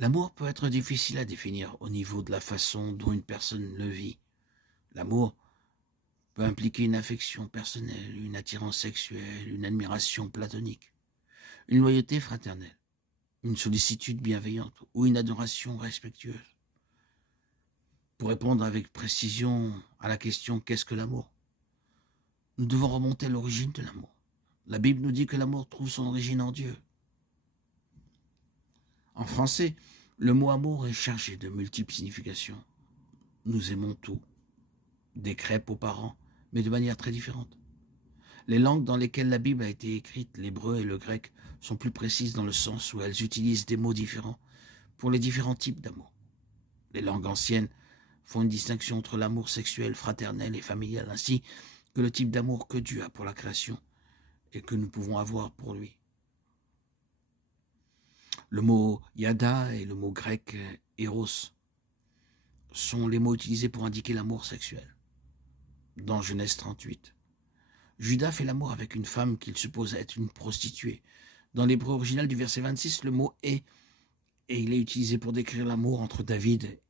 L'amour peut être difficile à définir au niveau de la façon dont une personne le vit. L'amour peut impliquer une affection personnelle, une attirance sexuelle, une admiration platonique, une loyauté fraternelle, une sollicitude bienveillante ou une adoration respectueuse. Pour répondre avec précision à la question qu'est-ce que l'amour, nous devons remonter à l'origine de l'amour. La Bible nous dit que l'amour trouve son origine en Dieu. En français, le mot amour est chargé de multiples significations. Nous aimons tout, des crêpes aux parents, mais de manière très différente. Les langues dans lesquelles la Bible a été écrite, l'hébreu et le grec, sont plus précises dans le sens où elles utilisent des mots différents pour les différents types d'amour. Les langues anciennes font une distinction entre l'amour sexuel, fraternel et familial, ainsi que le type d'amour que Dieu a pour la création et que nous pouvons avoir pour lui. Le mot yada et le mot grec eros sont les mots utilisés pour indiquer l'amour sexuel. Dans Genèse 38, Judas fait l'amour avec une femme qu'il suppose être une prostituée. Dans l'hébreu original du verset 26, le mot est, et il est utilisé pour décrire l'amour entre David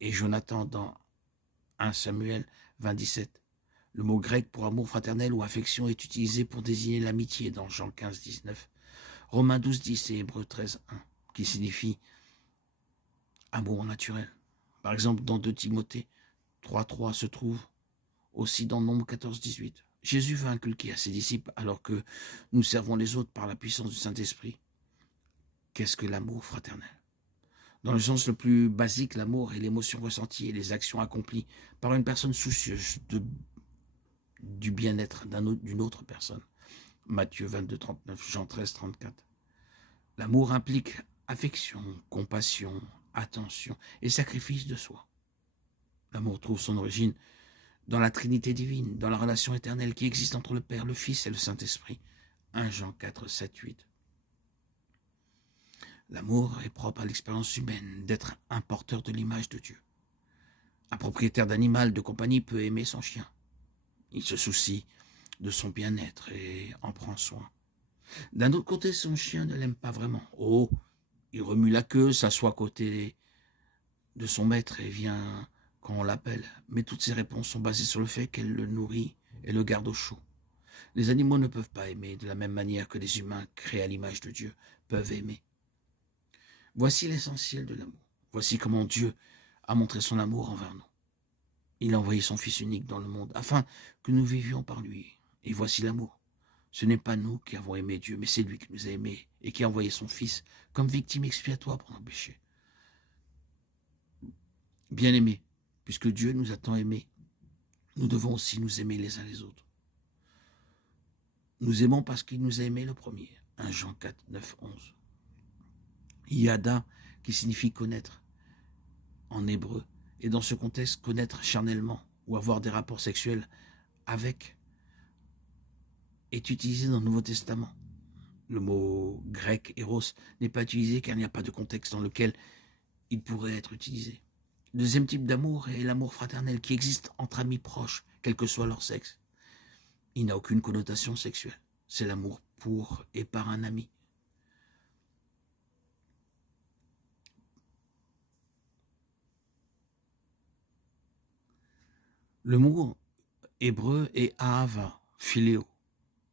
et Jonathan dans 1 Samuel 27. Le mot grec pour amour fraternel ou affection est utilisé pour désigner l'amitié dans Jean 15, 19, Romains 12, 10 et Hébreux 13, 1, qui signifie amour naturel. Par exemple, dans 2 Timothée 3, 3 se trouve aussi dans Nombre 14, 18. Jésus veut inculquer à ses disciples, alors que nous servons les autres par la puissance du Saint-Esprit, qu'est-ce que l'amour fraternel? Dans le sens le plus basique, l'amour est l'émotion ressentie et les actions accomplies par une personne soucieuse du bien-être d'une autre personne. Matthieu 22, 39, Jean 13, 34. L'amour implique affection, compassion, attention et sacrifice de soi. L'amour trouve son origine dans la Trinité divine, dans la relation éternelle qui existe entre le Père, le Fils et le Saint-Esprit. 1 Jean 4, 7, 8. L'amour est propre à l'expérience humaine d'être un porteur de l'image de Dieu. Un propriétaire d'animal de compagnie peut aimer son chien. Il se soucie de son bien-être et en prend soin. D'un autre côté, son chien ne l'aime pas vraiment. Oh, il remue la queue, s'assoit à côté de son maître et vient quand on l'appelle. Mais toutes ses réponses sont basées sur le fait qu'elle le nourrit et le garde au chaud. Les animaux ne peuvent pas aimer de la même manière que les humains créés à l'image de Dieu peuvent aimer. Voici l'essentiel de l'amour. Voici comment Dieu a montré son amour envers nous. Il a envoyé son Fils unique dans le monde afin que nous vivions par lui. Et voici l'amour. Ce n'est pas nous qui avons aimé Dieu, mais c'est lui qui nous a aimés et qui a envoyé son Fils comme victime expiatoire pour nos péchés. Bien-aimés, puisque Dieu nous a tant aimés, nous devons aussi nous aimer les uns les autres. Nous aimons parce qu'il nous a aimés le premier. 1 Jean 4, 9, 11. Yada, qui signifie connaître en hébreu, et dans ce contexte, connaître charnellement ou avoir des rapports sexuels avec est utilisé dans le Nouveau Testament. Le mot grec eros n'est pas utilisé car il n'y a pas de contexte dans lequel il pourrait être utilisé. Le deuxième type d'amour est l'amour fraternel qui existe entre amis proches, quel que soit leur sexe. Il n'a aucune connotation sexuelle. C'est l'amour pour et par un ami. Le mot hébreu est ahava, philéo.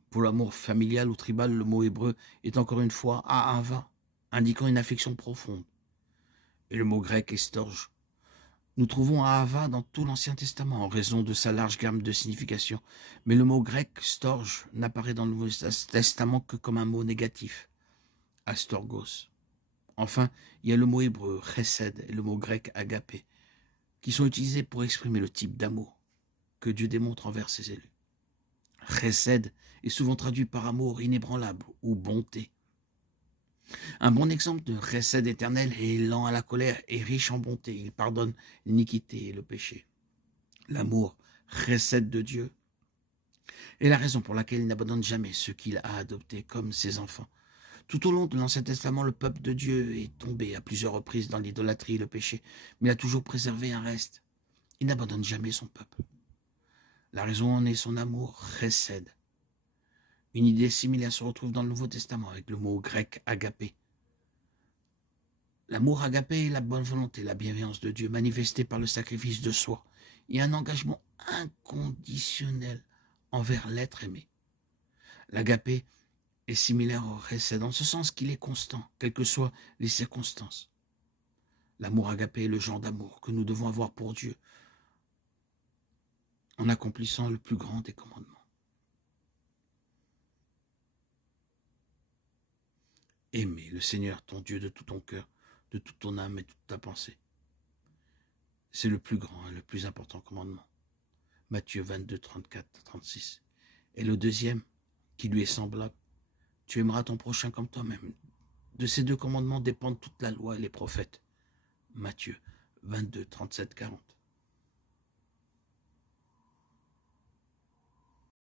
Pour l'amour familial ou tribal, le mot hébreu est encore une fois ahava, indiquant une affection profonde. Et le mot grec est storge. Nous trouvons ahava dans tout l'Ancien Testament en raison de sa large gamme de significations. Mais le mot grec storge n'apparaît dans le Nouveau Testament que comme un mot négatif, astorgos. Enfin, il y a le mot hébreu chesed et le mot grec agapé, qui sont utilisés pour exprimer le type d'amour que Dieu démontre envers ses élus. Chesed est souvent traduit par amour inébranlable ou bonté. Un bon exemple de chesed éternel est lent à la colère et riche en bonté. Il pardonne l'iniquité et le péché. L'amour chesed de Dieu est la raison pour laquelle il n'abandonne jamais ceux qu'il a adoptés comme ses enfants. Tout au long de l'Ancien Testament, le peuple de Dieu est tombé à plusieurs reprises dans l'idolâtrie et le péché, mais il a toujours préservé un reste. Il n'abandonne jamais son peuple. La raison en est son amour chesed. Une idée similaire se retrouve dans le Nouveau Testament avec le mot grec agapé. L'amour agapé est la bonne volonté, la bienveillance de Dieu manifestée par le sacrifice de soi et un engagement inconditionnel envers l'être aimé. L'agapé est similaire au recède en ce sens qu'il est constant, quelles que soient les circonstances. L'amour agapé est le genre d'amour que nous devons avoir pour Dieu en accomplissant le plus grand des commandements. Aimer le Seigneur ton Dieu de tout ton cœur, de toute ton âme et de toute ta pensée. C'est le plus grand et le plus important commandement. Matthieu 22, 34, 36. Et le deuxième, qui lui est semblable, tu aimeras ton prochain comme toi-même. De ces deux commandements dépendent toute la loi et les prophètes. Matthieu 22, 37, 40.